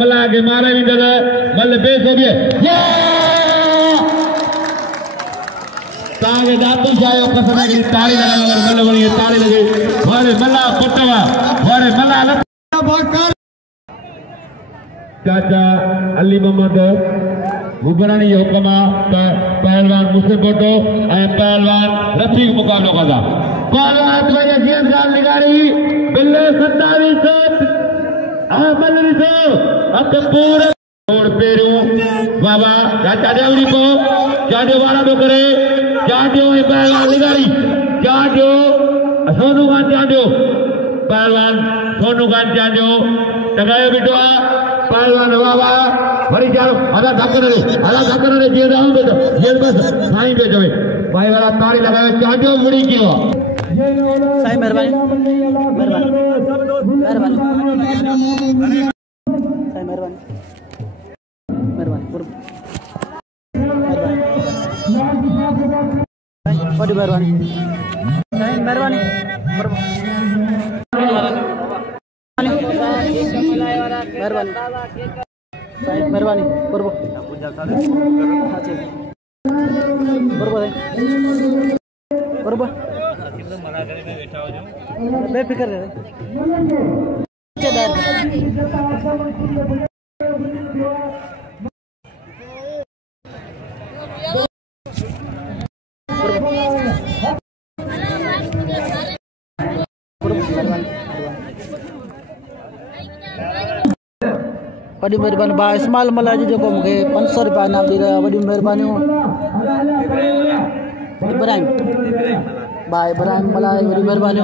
मला के मारे भी जगह मल बेस हो गया तागे दातु जायो कसने की ताली लगा और मल बनी ताली लगी वाले मल्ला पटवा वाले मल्ला चाचा अली मोहम्मद गुबरानी हुक्मा पहलवान मुस्लिम फोटो पहलवान रफीक मुकाबलो का पहलवान वजह जीएम साहब निगारी बिल्ले 27 अहमद रिसो अकबर और पेरू बाबा चाचा देवरी को चाचा वाला तो करे चाचा ये पहलवान निगारी चाचा सोनू खान चाचा पहलवान सोनू खान चाचा टकायो बिटवा पहलवान बाबा भरी जाओ आधा धक्कर रे जे जाऊं तो ये बस साईं पे जावे भाई वाला ताली लगावे चाचा मुड़ी कियो साईं मेहरबानी मेहरबानी बेफिक्र रहे वॾी महिरबानी भाउ इस्माइल मलाजी जेको मूंखे 500 रुपया इनाम ॾेई रहिया वॾी महिरबानी इब्राहिम भाउ इब्राहिम मलाजी वॾी महिरबानी